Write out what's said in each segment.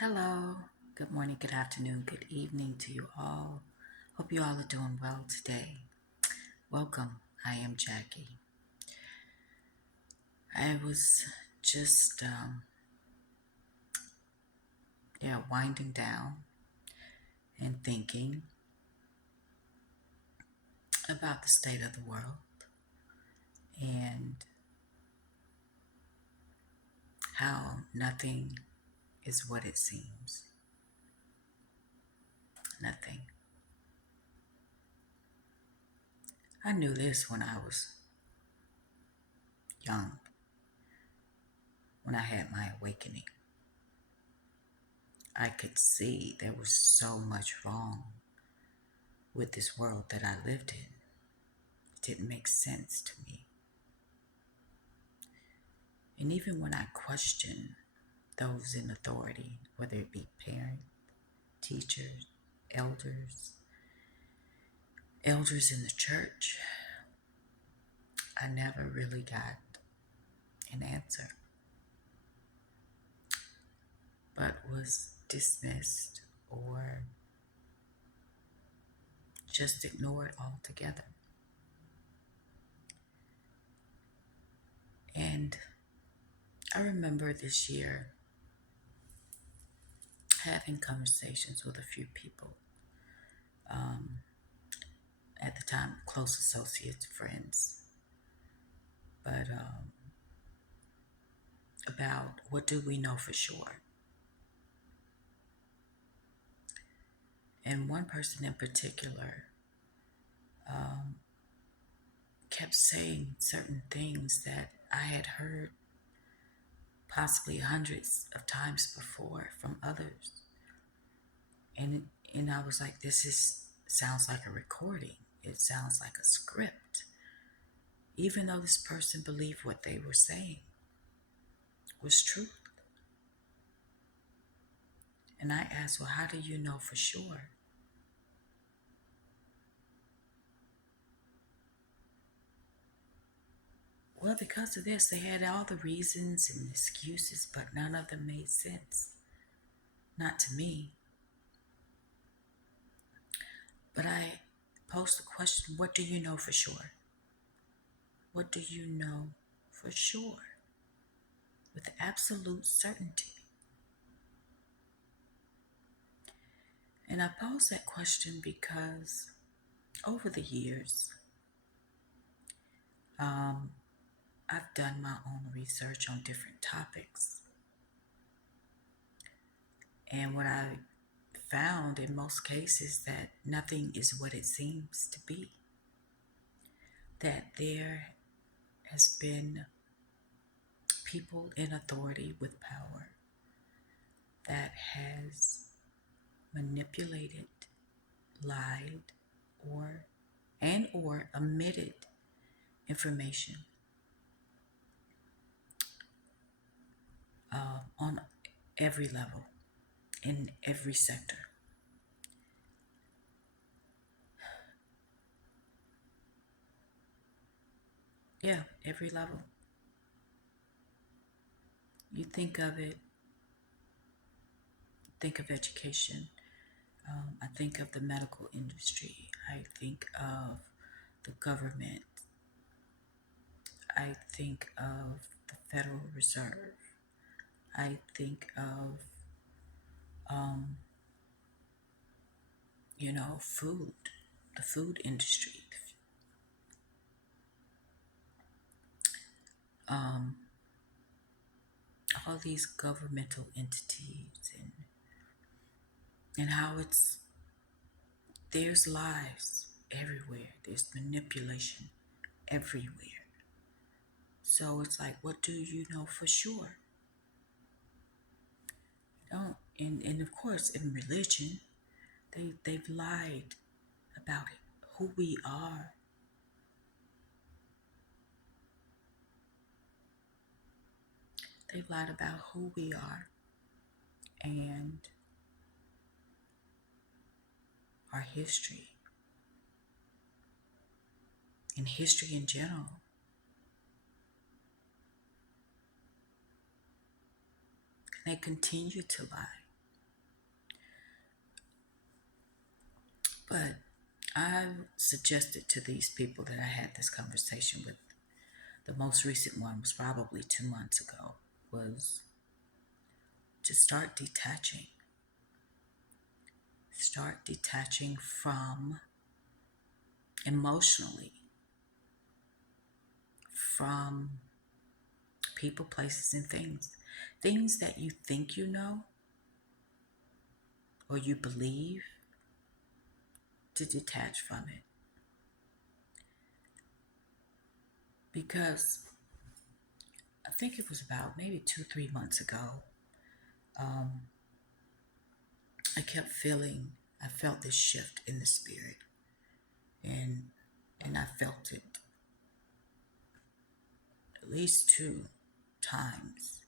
Hello, good morning, good afternoon, good evening to you all. Hope you all are doing well today. Welcome, I am Jackie. I was just, winding down and thinking about the state of the world and how nothing is what it seems. Nothing. I knew this when I was young, when I had my awakening. I could see there was so much wrong with this world that I lived in. It didn't make sense to me. And even when I question those in authority, whether it be parents, teachers, elders, elders in the church, I never really got an answer, but was dismissed or just ignored altogether. And I remember this year having conversations with a few people, um, at the time, close associates, friends, but about what do we know for sure. And one person in particular um, kept saying certain things that I had heard possibly hundreds of times before from others. And I was like, this is sounds like a recording. It sounds like a script. Even though this person believed what they were saying was truth. And I asked, well, how do you know for sure? Well, because of this, they had all the reasons and excuses, but none of them made sense. Not to me. But I posed the question, what do you know for sure? What do you know for sure? With absolute certainty. And I posed that question because over the years, um, I've done my own research on different topics. And what I found in most cases that nothing is what it seems to be. That there has been people in authority with power that has manipulated, lied, or omitted information on every level, in every sector. Yeah, every level. You think of education. I think of the medical industry. I think of the government. I think of the Federal Reserve. I think of, um, food, the food industry. Um, all these governmental entities and how there's lies everywhere. There's manipulation everywhere. So it's like, what do you know for sure? You don't. And of course, in religion, they've lied about it, who we are. They've lied about who we are and our history and history in general. And they continue to lie. But I suggested to these people that I had this conversation with, the most recent one was probably 2 months ago, was to start detaching. Start detaching from emotionally from people, places, and things. Things that you think you know or you believe, to detach from it. Because I think it was about maybe 2, 3 months ago, um, I felt this shift in the spirit, and I felt it at least 2 times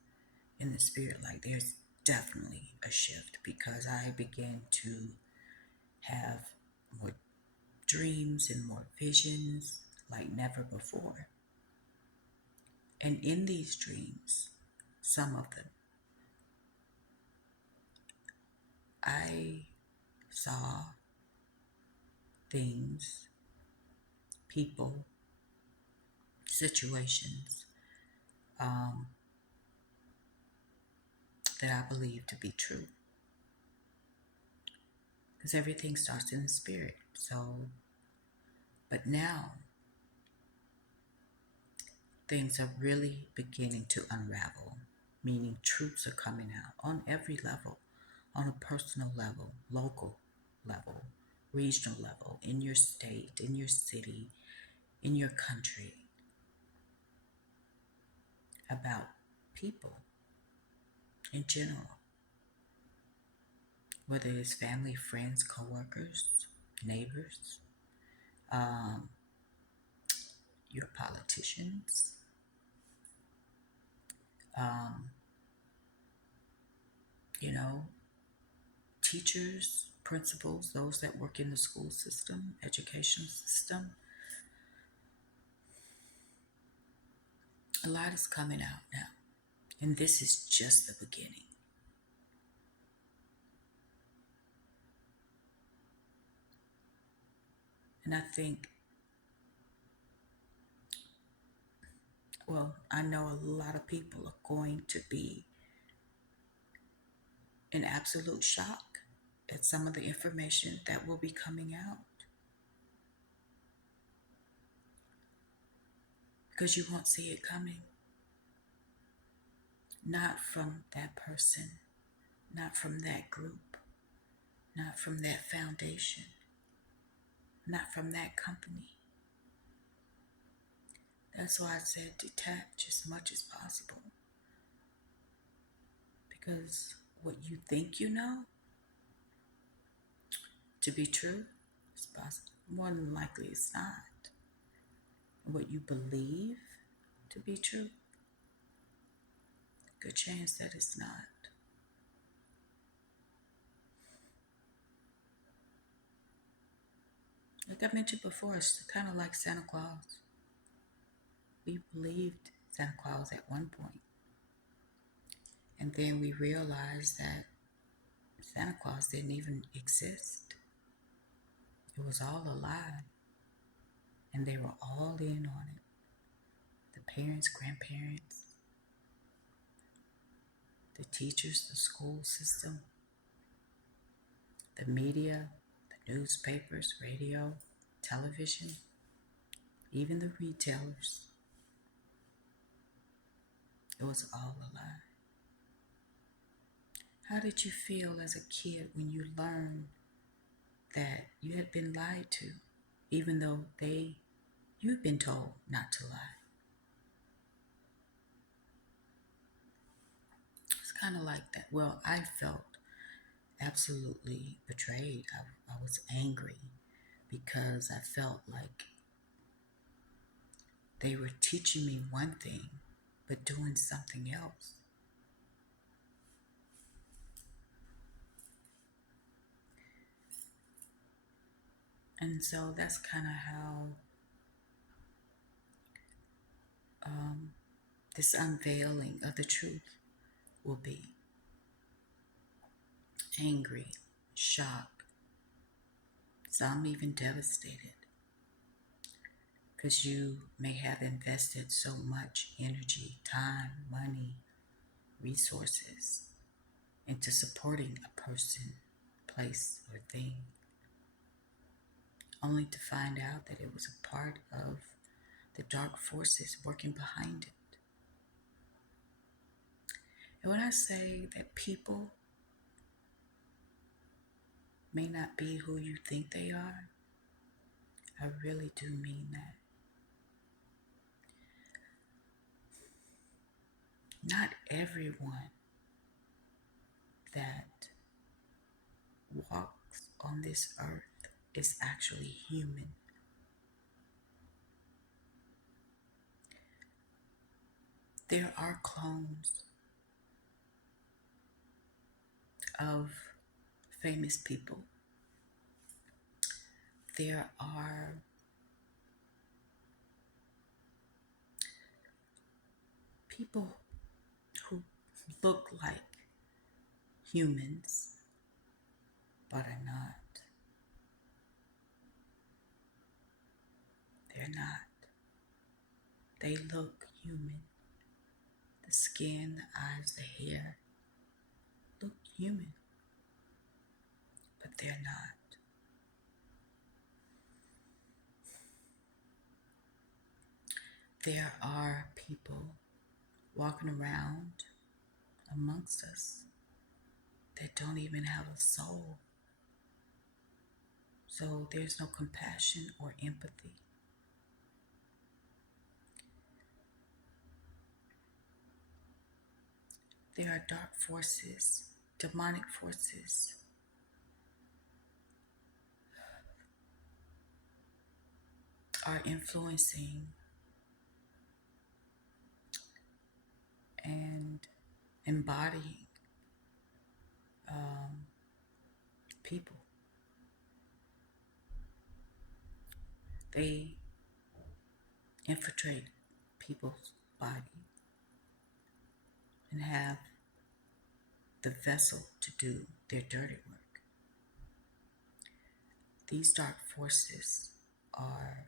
in the spirit. Like there's definitely a shift, because I began to have more dreams and more visions like never before. And in these dreams, some of them, I saw things, people, situations, um, that I believe to be true. Because everything starts in the spirit. So, but now things are really beginning to unravel, meaning truths are coming out on every level, on a personal level, local level, regional level, in your state, in your city, in your country, about people in general, whether it's family, friends, coworkers, neighbors, um, your politicians, um, you know, teachers, principals, those that work in the school system, educational system. A lot is coming out now. And this is just the beginning. And I think, well, I know a lot of people are going to be in absolute shock at some of the information that will be coming out, because you won't see it coming. Not from that person, not from that group, not from that foundation, not from that company. That's why I said detach as much as possible. Because what you think you know to be true is possible. More than likely it's not. What you believe to be true, good chance that it's not. Like I mentioned before, it's kind of like Santa Claus. We believed Santa Claus at one point, and then we realized that Santa Claus didn't even exist. It was all a lie, and they were all in on it. The parents, grandparents, the teachers, the school system, the media, the newspapers, radio, television, even the retailers. It was all a lie. How did you feel as a kid when you learned that you had been lied to, even though you'd been told not to lie? It's kind of like that. Well, I felt absolutely betrayed. I was angry because I felt like they were teaching me one thing but doing something else. And so that's kind of how this unveiling of the truth will be. Angry, shocked, Some even devastated because you may have invested so much energy, time, money, resources into supporting a person, place, or thing, only to find out that it was a part of the dark forces working behind it. And when I say that people may not be who you think they are, I really do mean that. Not everyone that walks on this earth is actually human. There are clones of famous people. There are people who look like humans but are not. They're not. They look human. The skin, the eyes, the hair look human, but they're not. There are people walking around amongst us that don't even have a soul. So there's no compassion or empathy. There are dark forces, demonic forces are influencing and embodying people. They infiltrate people's body and have the vessel to do their dirty work. These dark forces are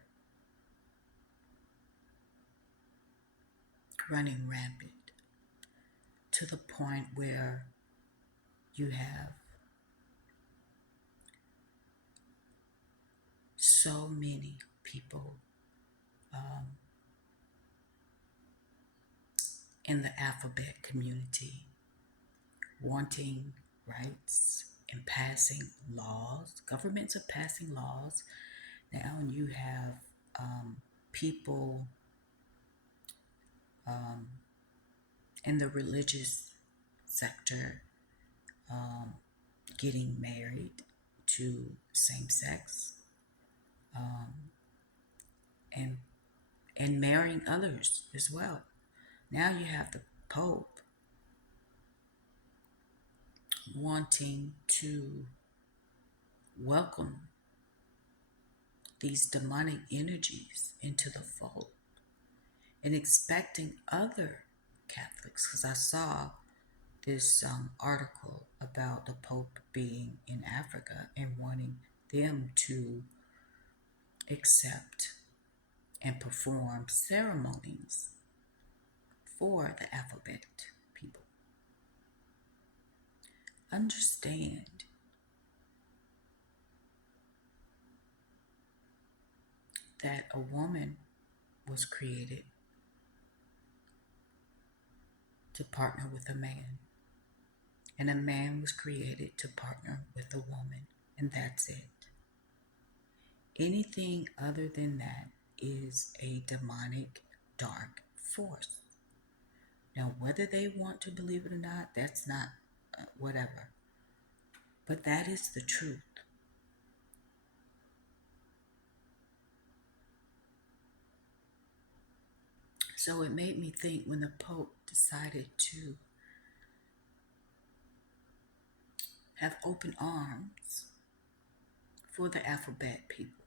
running rampant to the point where you have so many people in the alphabet community wanting rights and passing laws. Governments are passing laws now, and you have people in the religious sector getting married to same sex and marrying others as well. Now you have the Pope wanting to welcome these demonic energies into the fold and expecting other Catholics, because I saw this article about the Pope being in Africa and wanting them to accept and perform ceremonies for the alphabet people. Understand that a woman was created to partner with a man, and a man was created to partner with a woman, and that's it. Anything other than that is a demonic, dark force. Now, whether they want to believe it or not, that's not whatever. But that is the truth. So it made me think when the Pope decided to have open arms for the alphabet people,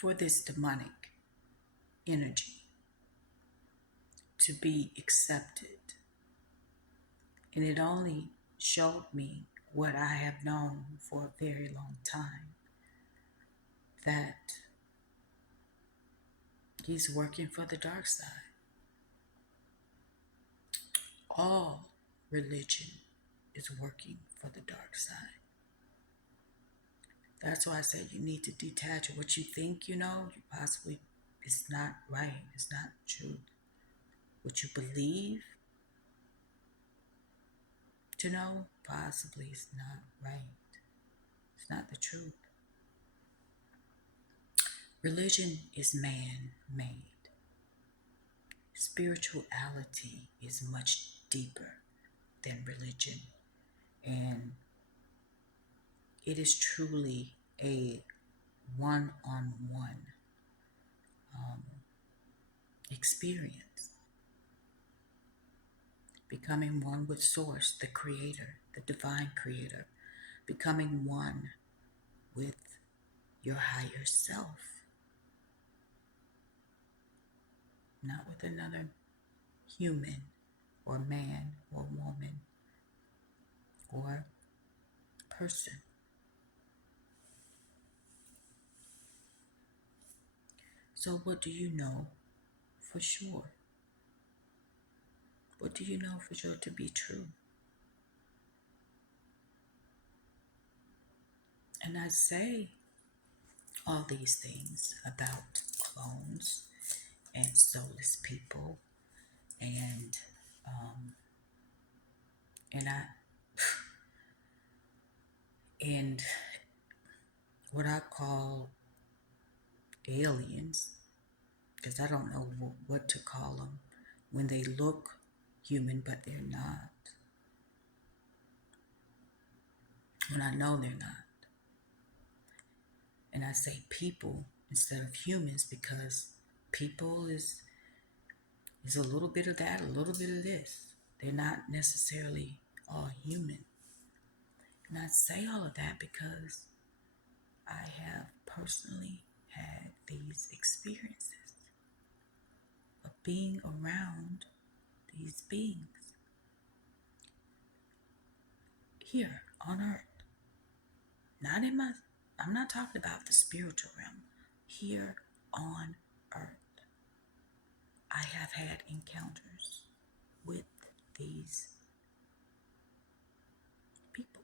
for this demonic energy to be accepted. And it only showed me what I have known for a very long time, that he's working for the dark side. All religion is working for the dark side. That's why I said you need to detach what you think you know. You possibly, it's not right. It's not true. What you believe to know possibly is not right. It's not the truth. Religion is man-made. Spirituality is much deeper than religion, and it is truly a one-on-one experience. Becoming one with Source, the Creator, the Divine Creator. Becoming one with your higher self, not with another human or man or woman or person. So, what do you know for sure? What do you know for sure to be true? And I say all these things about clones and soulless people and um, and I and what I call aliens, because I don't know what to call them when they look human but they're not. When I know they're not. And I say people instead of humans because people is a little bit of that, a little bit of this. They're not necessarily all human. And I say all of that because I have personally had these experiences of being around these beings here on earth. I'm not talking about the spiritual realm. Here on earth, I have had encounters with these people.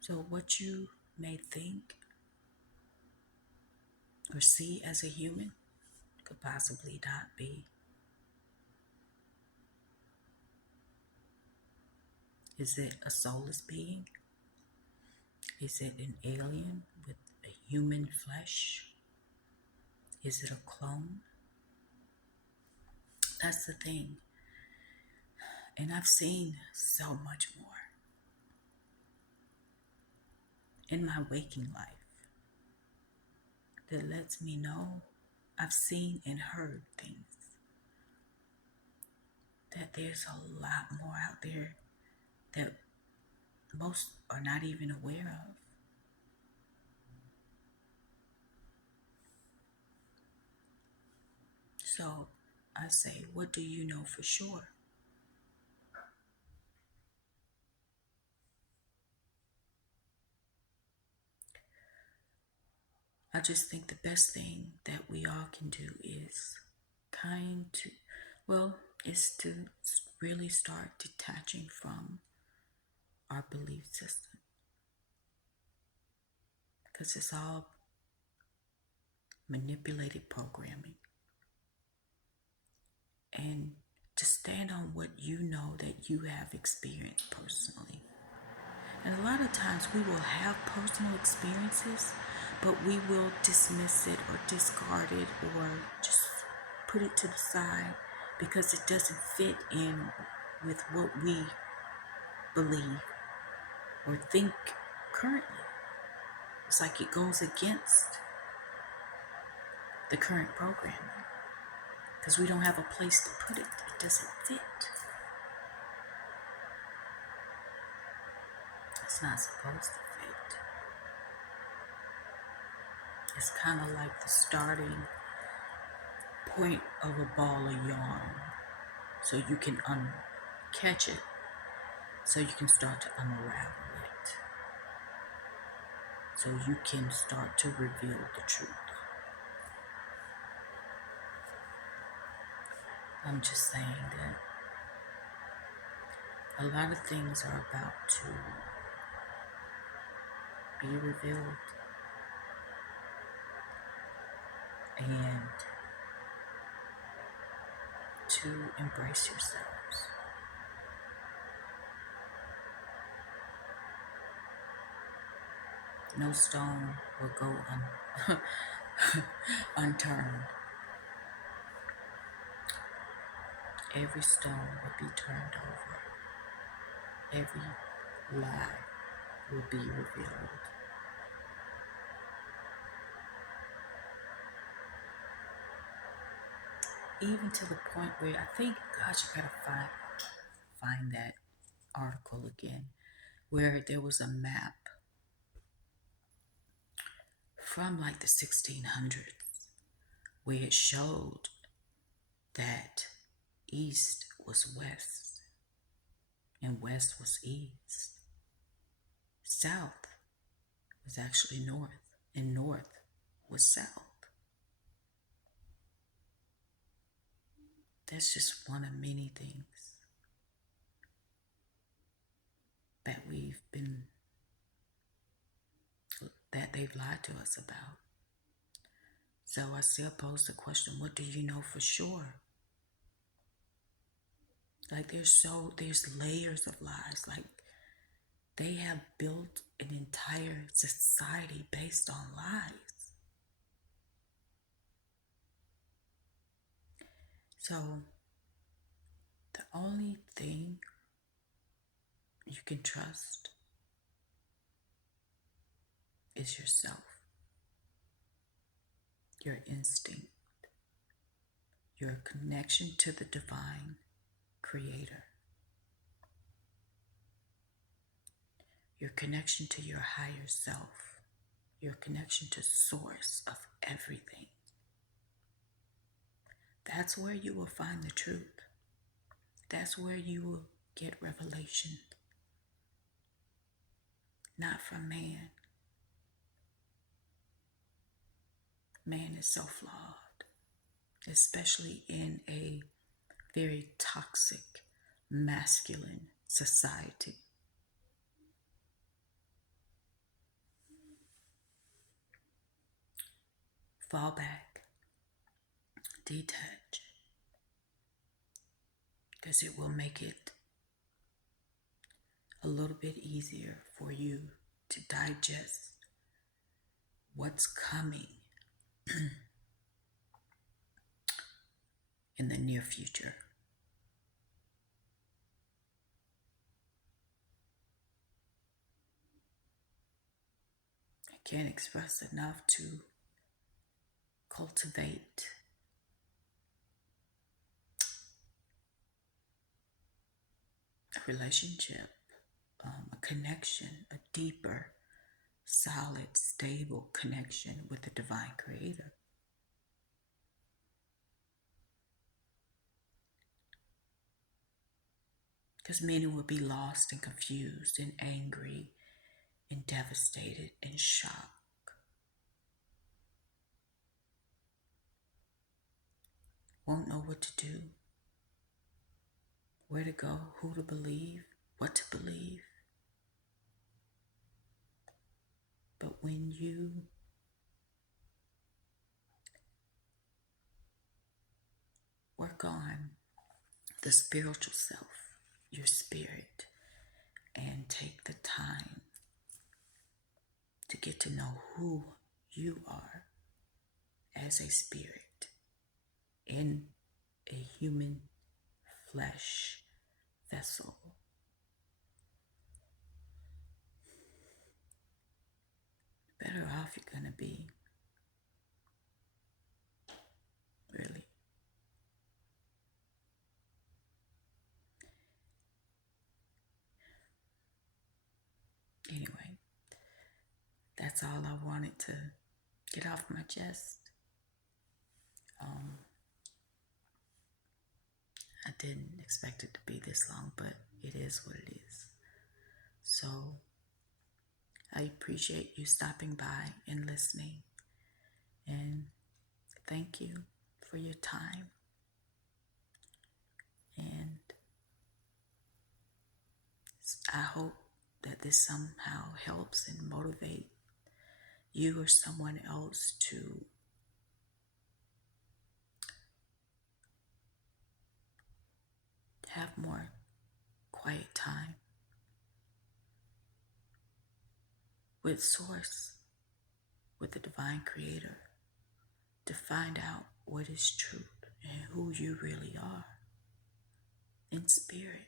So what you may think or see as a human could possibly not be. Is it a soulless being? Is it an alien with a human flesh? Is it a clone? That's the thing. And I've seen so much more in my waking life that lets me know I've seen and heard things, that there's a lot more out there that most are not even aware of. So I say, what do you know for sure? I just think the best thing that we all can do is kind to, well, is to really start detaching from our belief system. Because it's all manipulated programming. And to stand on what you know that you have experienced personally. And a lot of times we will have personal experiences, but we will dismiss it or discard it or just put it to the side because it doesn't fit in with what we believe or think currently. It's like it goes against the current programming because we don't have a place to put it. It doesn't fit. It's not supposed to fit. It's kind of like the starting point of a ball of yarn. So you can catch it so you can start to unravel it, so you can start to reveal the truth. I'm just saying that a lot of things are about to be revealed, and to embrace yourselves. No stone will go unturned. Every stone will be turned over. Every lie will be revealed. Even to the point where I think, gosh, you gotta find that article again, where there was a map from like the 1600s where it showed that east was west and west was east. South was actually north, and north was south. That's just one of many things that that they've lied to us about. So I still pose the question, what do you know for sure? Like there's layers of lies. Like they have built an entire society based on lies. So the only thing you can trust is yourself, your instinct, your connection to the divine creator, your connection to your higher self, your connection to source of everything. That's where you will find the truth. That's where you will get revelation. Not from man. Man is so flawed, especially in a very toxic, masculine society. Fall back, detach, because it will make it a little bit easier for you to digest what's coming in the near future. I can't express enough to cultivate a relationship, a connection, a deeper, solid, stable connection with the divine creator. Because many will be lost and confused and angry and devastated and shocked. Won't know what to do, where to go, who to believe, what to believe. But when you work on the spiritual self, your spirit, and take the time to get to know who you are as a spirit in a human flesh vessel, better off you're going to be, really. Anyway, that's all I wanted to get off my chest. I didn't expect it to be this long, but it is what it is. So I appreciate you stopping by and listening. And thank you for your time. And I hope that this somehow helps and motivate you or someone else to have more quiet time with Source, with the Divine Creator, to find out what is truth and who you really are in spirit.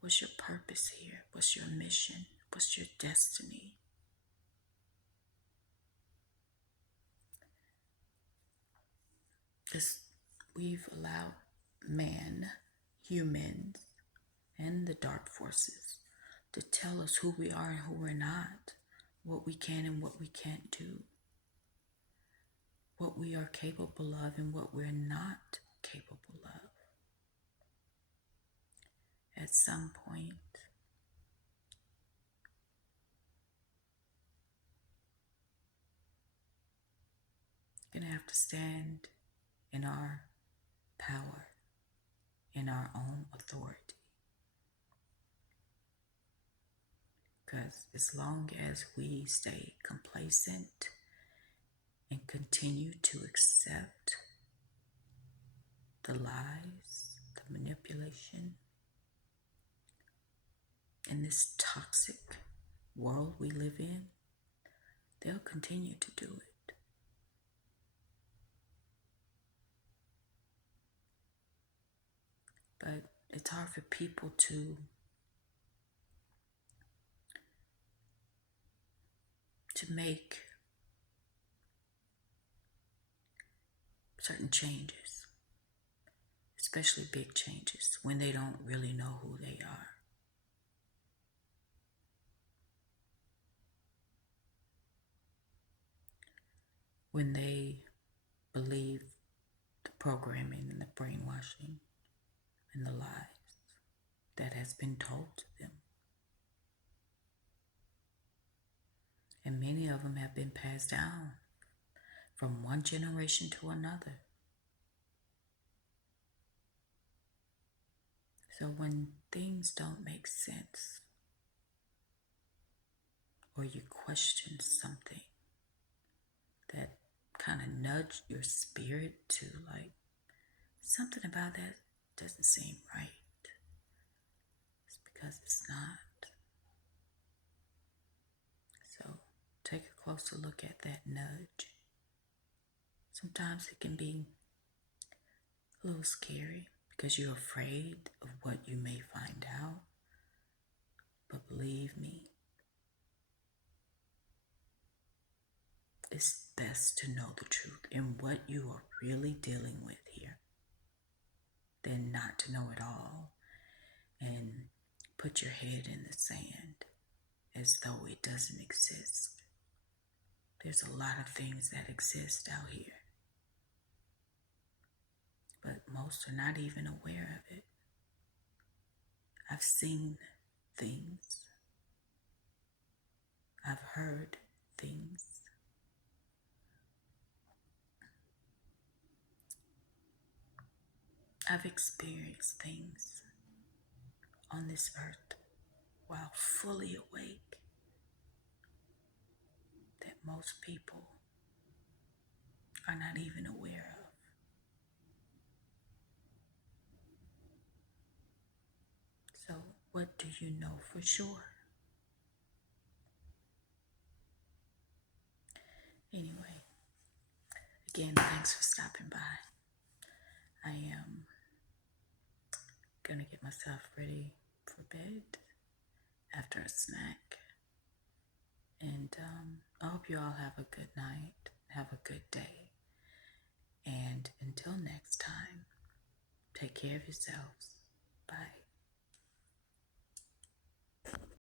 What's your purpose here? What's your mission? What's your destiny? Because we've allowed man, humans, and the dark forces to tell us who we are and who we're not, what we can and what we can't do, what we are capable of and what we're not capable of. At some point, we're going to have to stand in our power, in our own authority. Because as long as we stay complacent and continue to accept the lies, the manipulation, in this toxic world we live in, they'll continue to do it. But it's hard for people to make certain changes, especially big changes, when they don't really know who they are. When they believe the programming and the brainwashing and the lies that has been told to them. And many of them have been passed down from one generation to another. So when things don't make sense, or you question something that kind of nudged your spirit to like, something about that doesn't seem right, it's because it's not. So take a closer look at that nudge. Sometimes it can be a little scary because you're afraid of what you may find out. But believe me, it's best to know the truth and what you are really dealing with here than not to know it all and put your head in the sand as though it doesn't exist. There's a lot of things that exist out here, but most are not even aware of it. I've seen things. I've heard things. I've experienced things on this earth while fully awake that most people are not even aware of. So, what do you know for sure? Anyway, again, thanks for stopping by. I am going to get myself ready for bed after a snack. And I hope you all have a good night, have a good day. And until next time, take care of yourselves. Bye.